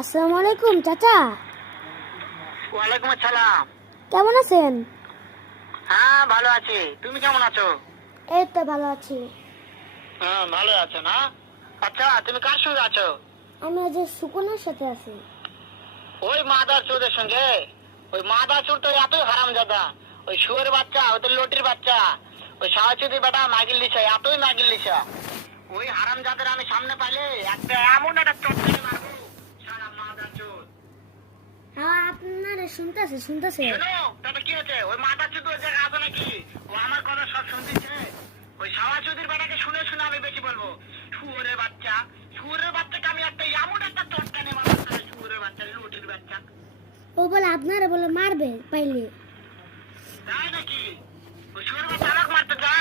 আসসালামু আলাইকুম চাচা। ওয়ালাইকুম আসসালাম। কেমন আছেন? হ্যাঁ ভালো আছি, তুমি কেমন আছো? এই তো ভালো আছি। হ্যাঁ ভালো আছো না? আচ্ছা তুমি কার সঙ্গে আছো? আমি আজ সুকনের সাথে আছি। ওই মাদার চোরের সঙ্গে? ওই মাদার চোর তো এতই হারামজাদা, ওই শুয়োর বাচ্চা, ওদের লটির বাচ্চা, ওই সাহাচুদি বেটা মাগিল লিসা, এতই মাগিল লিসা। ওই হারামজাদের আমি সামনে পাইলে একটা এমন একটা চটকানি মারবো, সারা মাদার চোর। হ্যাঁ আপনারা শুনতেছে। শোনো তবে কি হচ্ছে, ওই মাদার চোর ওই জায়গায় আছে নাকি? ও আমার কথা সব শুনতেছে। ওই সাহাচুদির বেটাকে শুনে শুনে আমি বেশি বলবো, শুয়োরের বাচ্চা, শুয়োরের বাচ্চাকে আমি একটা এমন একটা চটকানি মারবো, শুয়োরের বাচ্চা, লটির বাচ্চা। ও বলে আপনারা বলে মারবে পাইলে। তাই নাকি? ওই শুয়োরের বাচ্চা আমাকে মারতে চায়?